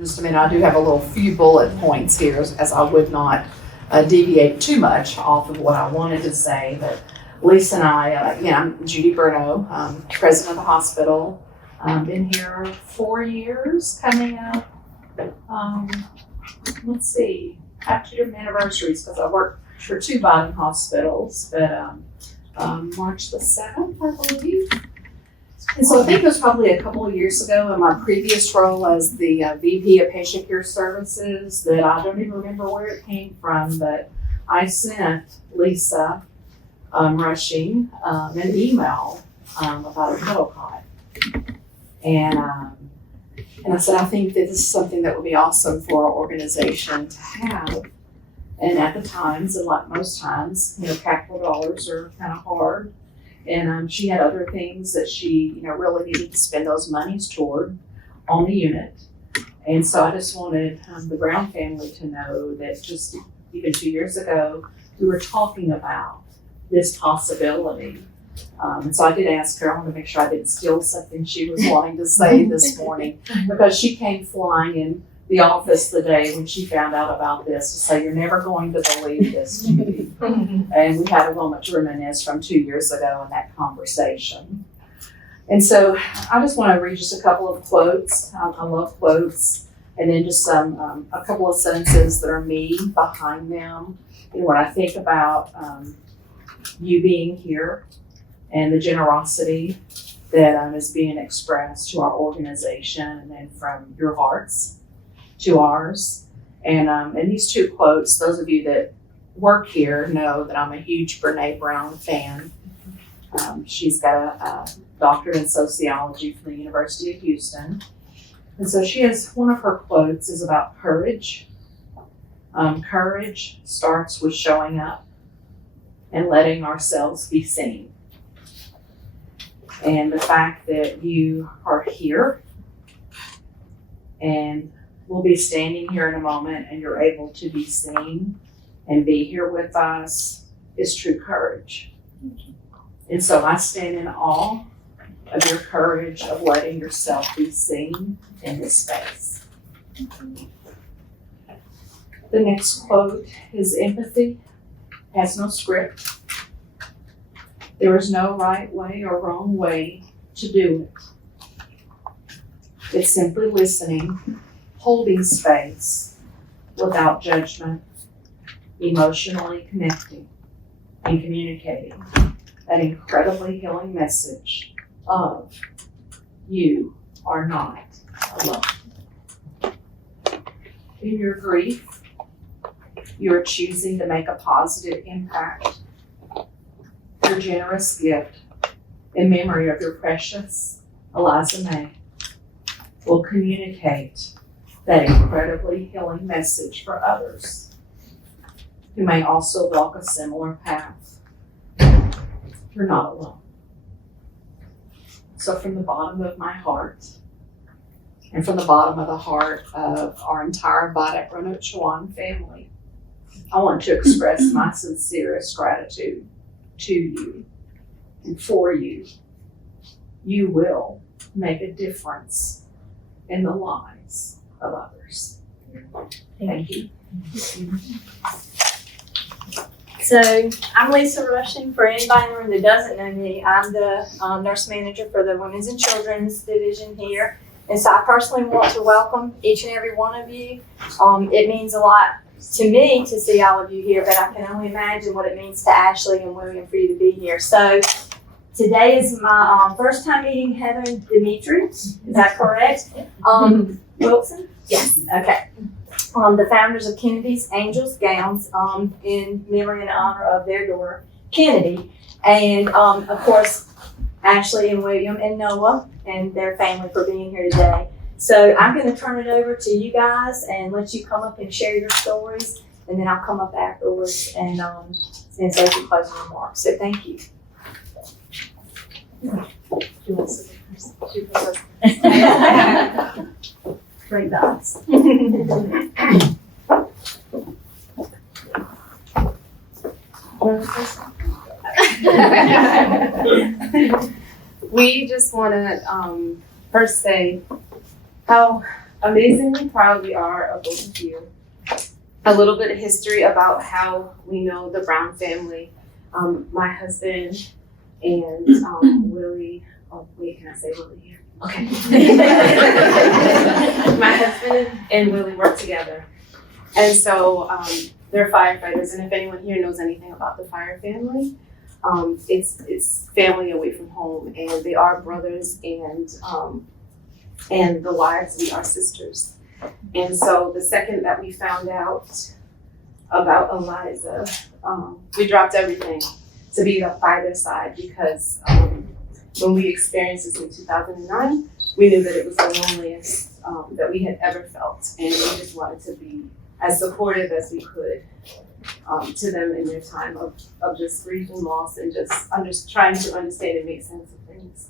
Just a minute, I do have a little few bullet points here as I would not deviate too much off of what I wanted to say. But Lisa and I, I'm Judy Burno, president of the hospital. Been here 4 years coming up. Let's see, I have 2 different anniversaries because I worked for 2 body hospitals, but March the 7th, I believe. And so I think it was probably a couple of years ago in my previous role as the VP of Patient Care Services that I don't even remember where it came from, but I sent Lisa Rushing an email about a Cuddle Cot. And I said, I think that this is something that would be awesome for our organization to have. And at the times, and like most times, capital dollars are kind of hard. And she had other things that she, really needed to spend those monies toward on the unit. And so I just wanted the Brown family to know that just even 2 years ago, we were talking about this possibility. And so I did ask her, I wanted to make sure I didn't steal something she was wanting to say this morning, because she came flying in the office the day when she found out about this to say, you're never going to believe this, Judy. And we had a moment to reminisce from 2 years ago in that conversation. And so I just want to read just a couple of quotes. I love quotes. And then just a couple of sentences that are me behind them. When I think about you being here and the generosity that is being expressed to our organization, and then from your hearts to ours. And these 2 quotes, those of you that work here know that I'm a huge Brene Brown fan. She's got a doctorate in sociology from the University of Houston. And so she has, one of her quotes is about courage. Courage starts with showing up and letting ourselves be seen. And the fact that you are here and we'll be standing here in a moment and you're able to be seen and be here with us is true courage. And so I stand in awe of your courage of letting yourself be seen in this space. The next quote is empathy has no script. There is no right way or wrong way to do it. It's simply listening, holding space without judgment, emotionally connecting and communicating that incredibly healing message of you are not alone. In your grief, you are choosing to make a positive impact. Your generous gift in memory of your precious Eliza May will communicate that incredibly healing message for others who may also walk a similar path. You're not alone. So from the bottom of my heart, and from the bottom of the heart of our entire Badak Roanoke Chowan family, I want to express my sincerest gratitude to you and for you. You will make a difference in the lives of others. Thank you. So I'm Lisa Rushing. For anybody in the room that doesn't know me, I'm the nurse manager for the Women's and Children's Division here. And so I personally want to welcome each and every one of you. It means a lot to me to see all of you here, but I can only imagine what it means to Ashley and William for you to be here. So today is my first time meeting Heather and Dimitri. Is that correct? Wilson? Yes. Okay. The founders of Kennedy's Angels Gowns, in memory and honor of their daughter, Kennedy. And of course, Ashley and William and Noah and their family for being here today. So I'm going to turn it over to you guys and let you come up and share your stories, and then I'll come up afterwards and say some closing remarks. So thank you. Great dots. We just want to first say how amazingly proud we are of both of you. A little bit of history about how we know the Brown family. My husband and Willie, oh wait, can I say Willie here? Okay. My husband and Willie work together. And so they're firefighters, and if anyone here knows anything about the fire family, it's family away from home, and they are brothers, and the wives, we are sisters. And so the second that we found out about Eliza, we dropped everything to be by their side, because when we experienced this in 2009, we knew that it was the loneliest that we had ever felt, and we just wanted to be as supportive as we could to them in their time of just grief and loss, and just trying to understand and make sense of things.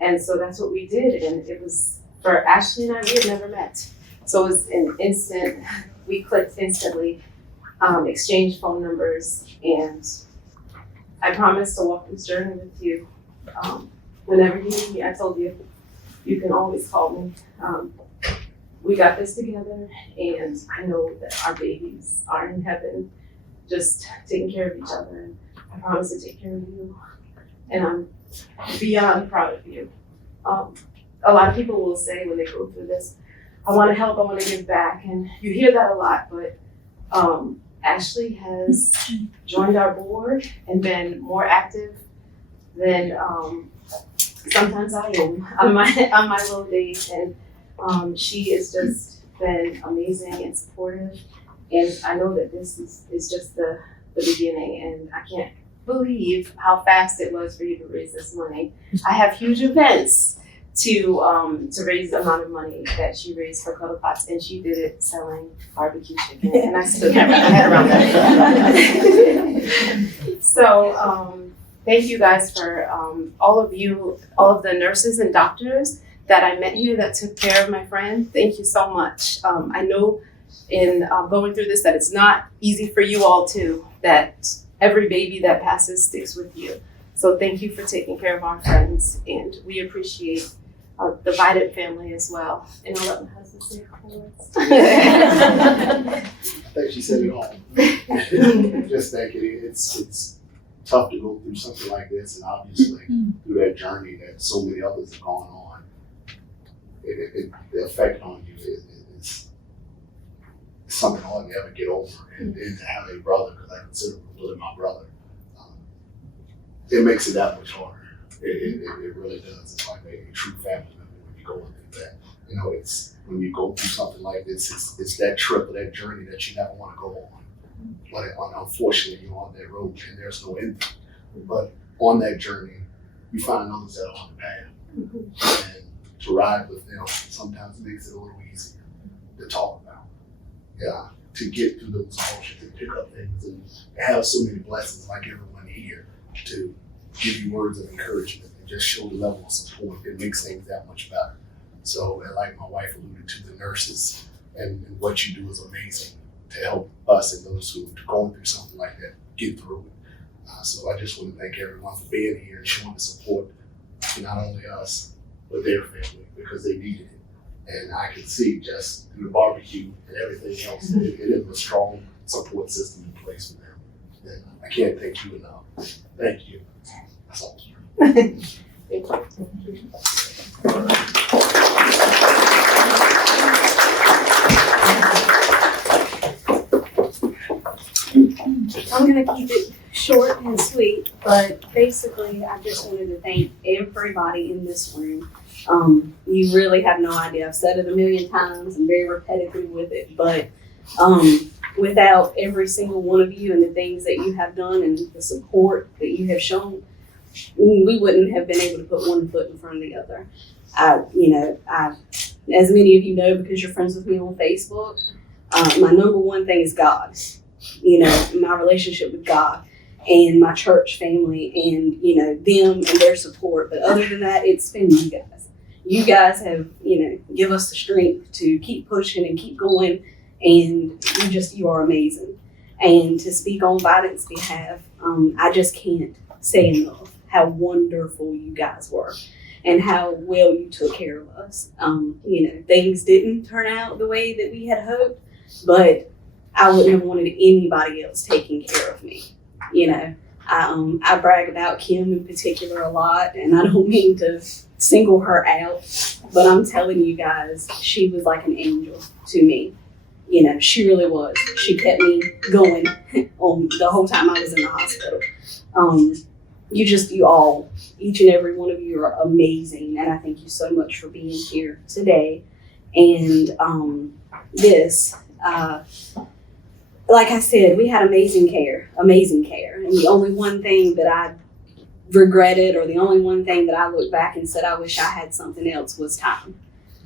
And so that's what we did, and it was, for Ashley and I, we had never met. So it was an instant, we clicked instantly, exchanged phone numbers, and I promised to walk this journey with you. Whenever you need me, I told you, you can always call me. We got this together, and I know that our babies are in heaven, just taking care of each other, and I promise to take care of you, and I'm beyond proud of you. A lot of people will say when they go through this, I want to help, I want to give back, and you hear that a lot, but Ashley has joined our board and been more active than sometimes I am on my low days, and she has just been amazing and supportive, and I know that this is just the beginning, and I can't believe how fast it was for you to raise this money. I have huge events to raise the amount of money that she raised for Cuddle Cots, and she did it selling barbecue chicken, and I stood my head around that. So thank you guys for all of the nurses and doctors that I met here that took care of my friend. Thank you so much. I know in going through this that it's not easy for you all too, that every baby that passes sticks with you. So thank you for taking care of our friends, and we appreciate the Vidant family as well. And I'll let my husband say a couple words. I think she said it all. Just thank you. It's tough to go through something like this, and obviously through that journey that so many others have gone on, the effect on you is something I'll never get over. And then to have a brother, because I consider really my brother, it makes it that much harder. It really does. It's like a true family member when you go through that. You know, it's when you go through something like this, it's that trip or that journey that you never want to go on. But unfortunately, you're on that road and there's no end. But on that journey, you find others that are on the path. And to ride with them sometimes makes it a little easier to talk about. Yeah, to get through those emotions and pick up things and have so many blessings like everyone here to give you words of encouragement and just show the level of support. It makes things that much better. So, and like my wife alluded to, the nurses and what you do is amazing to help us and those who are going through something like that get through it. So I just want to thank everyone for being here and showing the support to not only us, but their family, because they needed it. And I can see just through the barbecue and everything else, it is a strong support system in place for them. And I can't thank you enough. Thank you. That's all. Thank you. I'm gonna keep it short and sweet, but basically I just wanted to thank everybody in this room. You really have no idea. I've said it a million times. I'm very repetitive with it, but without every single one of you and the things that you have done and the support that you have shown, we wouldn't have been able to put one foot in front of the other. As many of you know, because you're friends with me on Facebook, my number one thing is God. My relationship with God and my church family and, them and their support. But other than that, it's been you guys. You guys have, give us the strength to keep pushing and keep going. And you are amazing. And to speak on Vidant's behalf, I just can't say enough how wonderful you guys were. and how well you took care of us. Things didn't turn out the way that we had hoped, but I wouldn't have wanted anybody else taking care of me. I brag about Kim in particular a lot, and I don't mean to single her out, but I'm telling you guys, she was like an angel to me. She really was. She kept me going on the whole time I was in the hospital. Each and every one of you are amazing, and I thank you so much for being here today. And like I said, we had amazing care. And the only one thing that I regretted, or the only one thing that I looked back and said I wish I had something else, was time.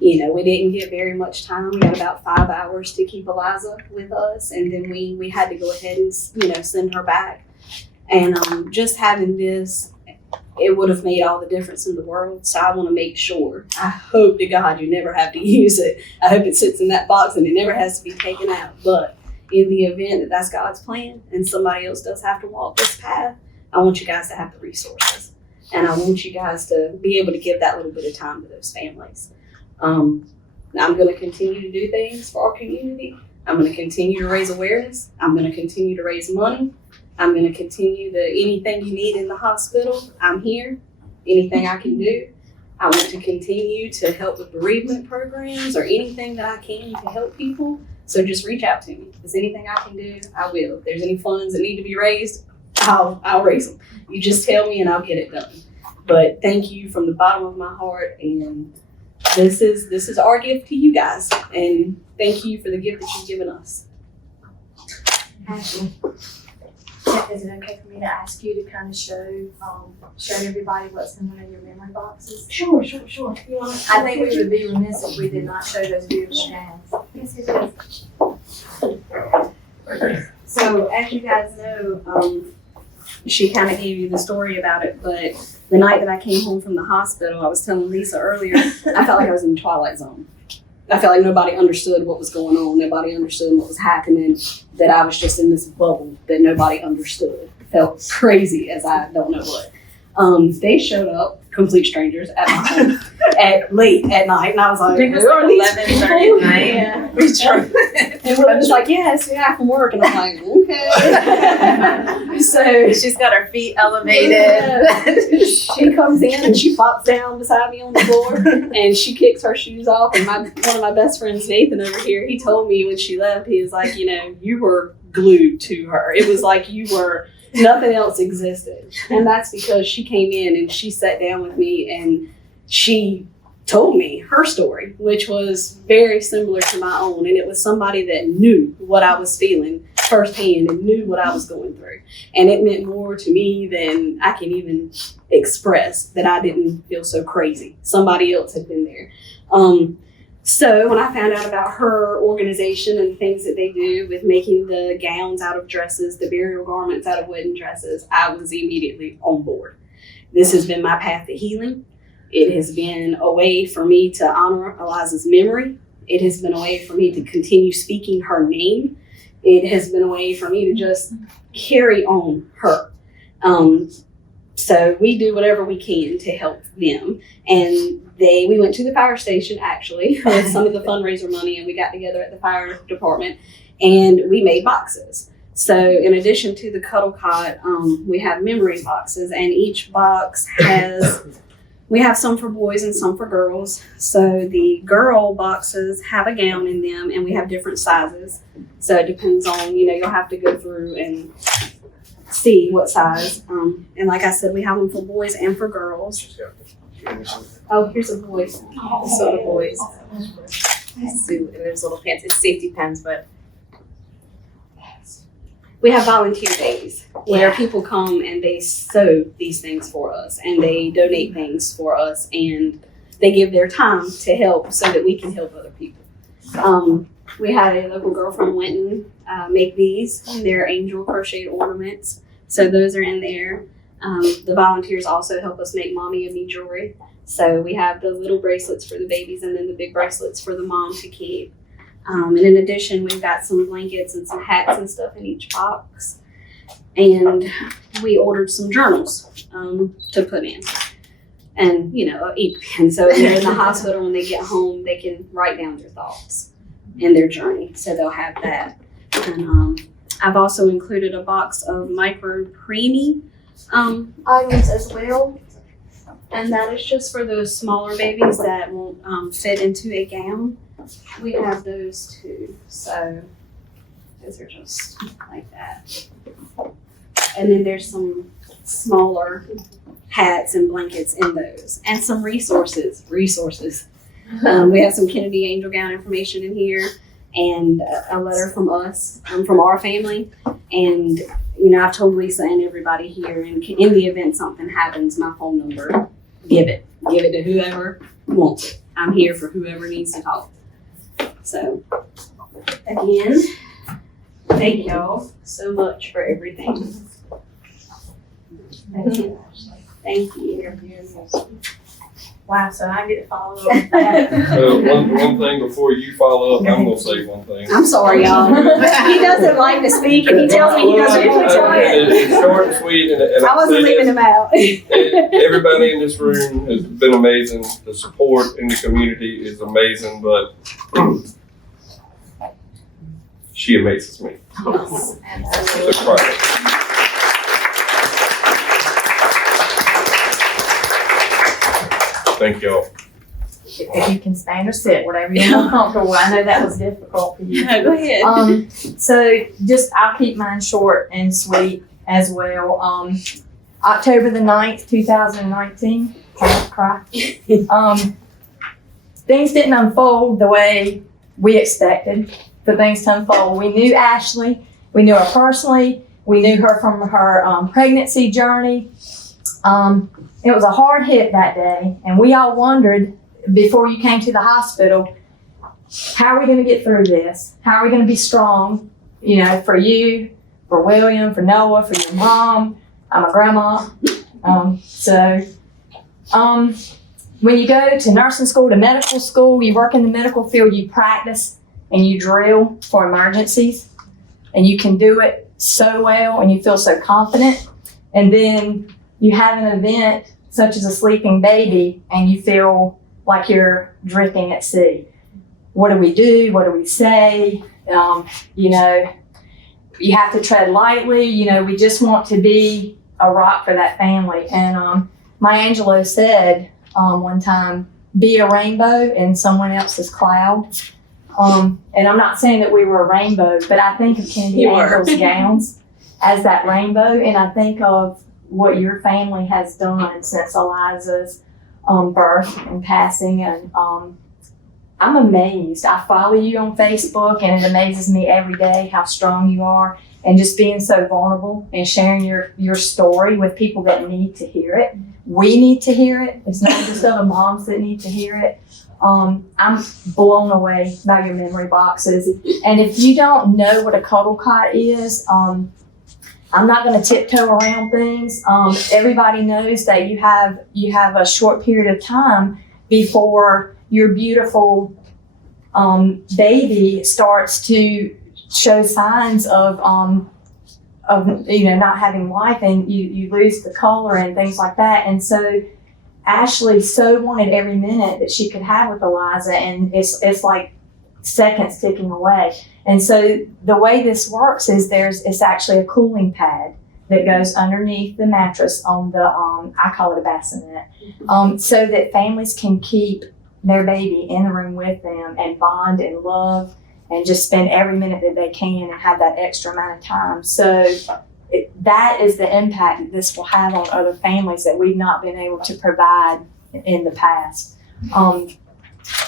We didn't get very much time. We got about 5 hours to keep Eliza with us, and then we had to go ahead and send her back. And just having this, it would have made all the difference in the world. So I want to make sure, I hope to God you never have to use it. I hope it sits in that box and it never has to be taken out. But in the event that that's God's plan and somebody else does have to walk this path, I want you guys to have the resources. And I want you guys to be able to give that little bit of time to those families. I'm going to continue to do things for our community. I'm going to continue to raise awareness. I'm going to continue to raise money. I'm going to continue anything you need in the hospital, I'm here. Anything I can do. I want to continue to help with bereavement programs or anything that I can to help people. So just reach out to me. If there's anything I can do, I will. If there's any funds that need to be raised, I'll raise them. You just tell me and I'll get it done. But thank you from the bottom of my heart, and this is our gift to you guys, and thank you for the gift that you've given us. Ashley, is it okay for me to ask you to kind of show everybody what's in one of your memory boxes? Sure. I think we would be remiss if we did not show those beautiful gowns. Yes. So as you guys know, she kind of gave you the story about it, but the night that I came home from the hospital, I was telling Lisa earlier, I felt like I was in the Twilight Zone. I felt like nobody understood what was going on. Nobody understood what was happening, that I was just in this bubble that nobody understood. Felt crazy as I don't know what. They showed up, complete strangers, at my home late at night, and I was like, I think it was who are these 11:30 at night. Yeah. We And Will was like, yes, yeah, from work. And I'm like, okay. So She's got her feet elevated. yeah. She comes in and she pops down beside me on the floor and she kicks her shoes off. And one of my best friends, Nathan over here, he told me when she left, he was like, you were glued to her. It was like nothing else existed. And that's because she came in and she sat down with me and she told me her story, which was very similar to my own. And it was somebody that knew what I was feeling firsthand and knew what I was going through. And it meant more to me than I can even express, that I didn't feel so crazy. Somebody else had been there. So when I found out about her organization and the things that they do with making the gowns out of dresses, the burial garments out of wedding dresses, I was immediately on board. This has been my path to healing. It has been a way for me to honor Eliza's memory. It has been a way for me to continue speaking her name. It has been a way for me to just carry on her. So we do whatever we can to help them. And we went to the fire station actually with some of the fundraiser money, and we got together at the fire department and we made boxes. So in addition to the Cuddle Cot, we have memory boxes, and each box we have some for boys and some for girls. So the girl boxes have a gown in them, and we have different sizes. So it depends on, you'll have to go through and see what size. And like I said, we have them for boys and for girls. Oh, here's a boy. So the boys. Suit, and there's little pants. It's safety pins, but We have volunteer days where people come and they sew these things for us, and they donate things for us, and they give their time to help so that we can help other people. We had a local girl from Winton make these. They're angel crocheted ornaments. So those are in there. The volunteers also help us make mommy and me jewelry. So we have the little bracelets for the babies and then the big bracelets for the mom to keep. And in addition, we've got some blankets and some hats and stuff in each box. And we ordered some journals to put in. and and so when they're in the hospital, when they get home, they can write down their thoughts and their journey, so they'll have that. And I've also included a box of micro preemie items as well, and that is just for those smaller babies that won't fit into a gown. We have those too, so those are just like that. And then there's some smaller hats and blankets in those, and some resources. We have some Kennedy Angel Gown information in here, and a letter from us, from our family. And I've told Lisa and everybody here, and in the event something happens, my phone number, give it to whoever wants it. I'm here for whoever needs to talk. So again, thank y'all so much for everything. Thank you. Thank you. Wow, so I get to follow up with that. One thing before you follow up, I'm gonna say one thing. I'm sorry, y'all. He doesn't like to speak, and he tells me he doesn't want to talk. It's short and sweet, and I wasn't leaving him out. Everybody in this room has been amazing. The support in the community is amazing, but she amazes me. Yes. It's a project. Thank y'all. If you can stand or sit, whatever you're more comfortable. I know that was difficult for you. Go ahead. So I'll keep mine short and sweet as well. October the 9th, 2019. Cry. Things didn't unfold the way we expected for things to unfold. We knew Ashley. We knew her personally. We knew her from her pregnancy journey. It was a hard hit that day, and we all wondered before you came to the hospital, how are we going to get through this? How are we going to be strong? For you, for William, for Noah, for your mom. I'm a grandma. When you go to nursing school, to medical school, you work in the medical field, you practice and you drill for emergencies, and you can do it so well and you feel so confident. And then you have an event such as a sleeping baby and you feel like you're drifting at sea. What do we do? What do we say? You have to tread lightly. We just want to be a rock for that family. And Maya Angelou said one time, be a rainbow in someone else's cloud. And I'm not saying that we were a rainbow, but I think of Kennedy Angel's gowns as that rainbow, and I think of what your family has done since Eliza's birth and passing. And I'm amazed. I follow you on Facebook, and it amazes me every day how strong you are, and just being so vulnerable and sharing your story with people that need to hear it. We need to hear it. It's not just other moms that need to hear it. I'm blown away by your memory boxes. And if you don't know what a Cuddle Cot is, I'm not going to tiptoe around things. Everybody knows that you have a short period of time before your beautiful baby starts to show signs of not having life, and you lose the color and things like that. And so Ashley so wanted every minute that she could have with Eliza, and it's like seconds ticking away. And so the way this works is it's actually a cooling pad that goes underneath the mattress on the, I call it a bassinet, so that families can keep their baby in the room with them and bond and love and just spend every minute that they can and have that extra amount of time. So that is the impact that this will have on other families that we've not been able to provide in the past.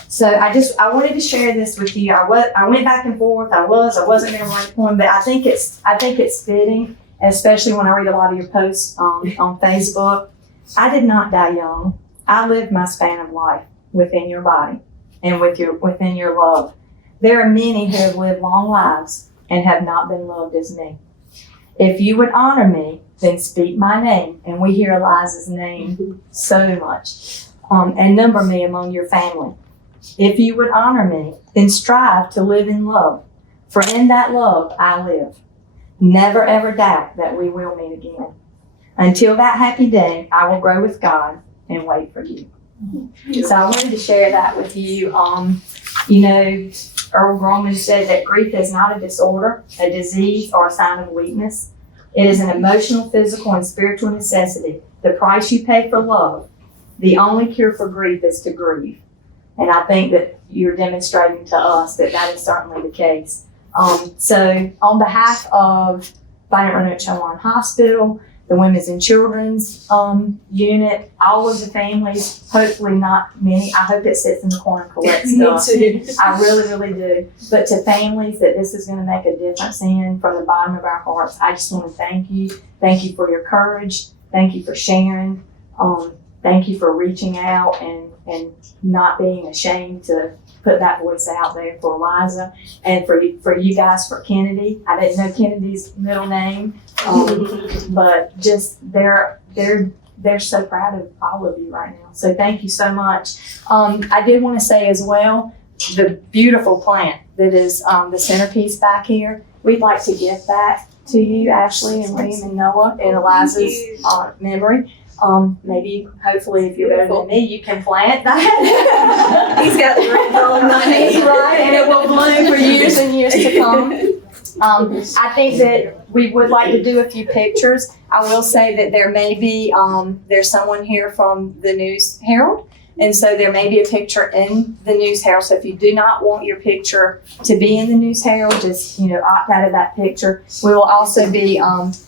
So I wanted to share this with you. I went back and forth. I wasn't going to write a poem, but I think it's fitting, especially when I read a lot of your posts on Facebook. I did not die young. I lived my span of life within your body and within your love. There are many who have lived long lives and have not been loved as me. If you would honor me, then speak my name. And we hear Eliza's name so much. And number me among your family. If you would honor me, then strive to live in love. For in that love I live. Never ever doubt that we will meet again. Until that happy day, I will grow with God and wait for you. So I wanted to share that with you. You know, Earl Groman said that grief is not a disorder, a disease, or a sign of weakness. It is an emotional, physical, and spiritual necessity. The price you pay for love. The only cure for grief is to grieve. And I think that you're demonstrating to us that that is certainly the case. So on behalf of Vibrant Roanoke Chowan Hospital, the Women's and Children's unit, all of the families, hopefully not many, I hope it sits in the corner and collects stuff. Me too. I really, really do. But to families that this is going to make a difference in from the bottom of our hearts, I just want to thank you. Thank you for your courage. Thank you for sharing. Thank you for reaching out and not being ashamed to put that voice out there for Eliza and for you guys, for Kennedy. I didn't know Kennedy's middle name, but just they're so proud of all of you right now. So thank you so much. I did want to say as well, the beautiful plant that is the centerpiece back here, we'd like to give that to you, Ashley and Liam and Noah, in Eliza's memory. Maybe, hopefully, if you're better than me, you can plant that. He's got the red on Right, and it will bloom for years and years to come. I think that we would like to do a few pictures. I will say that there may be, there's someone here from the News Herald, and so there may be a picture in the News Herald. So if you do not want your picture to be in the News Herald, just, opt out of that picture. We will also be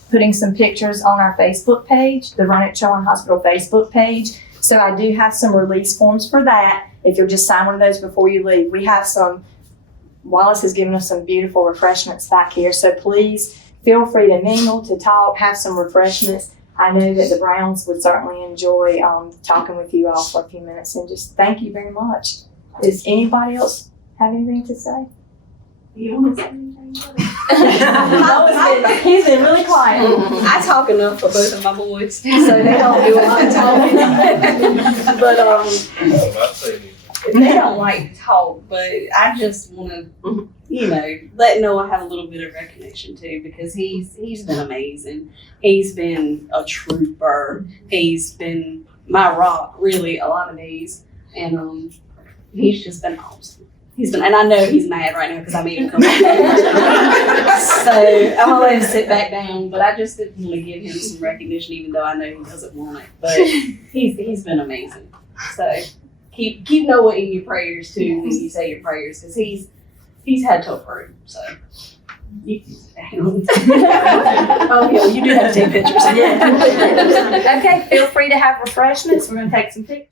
putting some pictures on our Facebook page, the Roanoke Chowan Hospital Facebook page. So I do have some release forms for that. If you'll just sign one of those before you leave. We have Wallace has given us some beautiful refreshments back here. So please feel free to mingle, to talk, have some refreshments. I know that the Browns would certainly enjoy talking with you all for a few minutes, and just thank you very much. Does anybody else have anything to say? You want to say anything? He's been really quiet. I talk enough for both of my boys, so they don't do a lot of talking. But I'd say they don't like to talk, but I just want to, let Noah have a little bit of recognition too, because he's been amazing. He's been a trooper. He's been my rock, really, a lot of days, and he's just been awesome. And I know he's mad right now because I made him come back. So I'm gonna let him sit back down, but I just didn't want to give him some recognition, even though I know he doesn't want it. But he's been amazing. So keep Noah in your prayers too when you say your prayers, because he's had tough road. So you can sit down. Oh yeah, you do have to take pictures. Yeah. Okay, feel free to have refreshments. We're gonna take some pictures.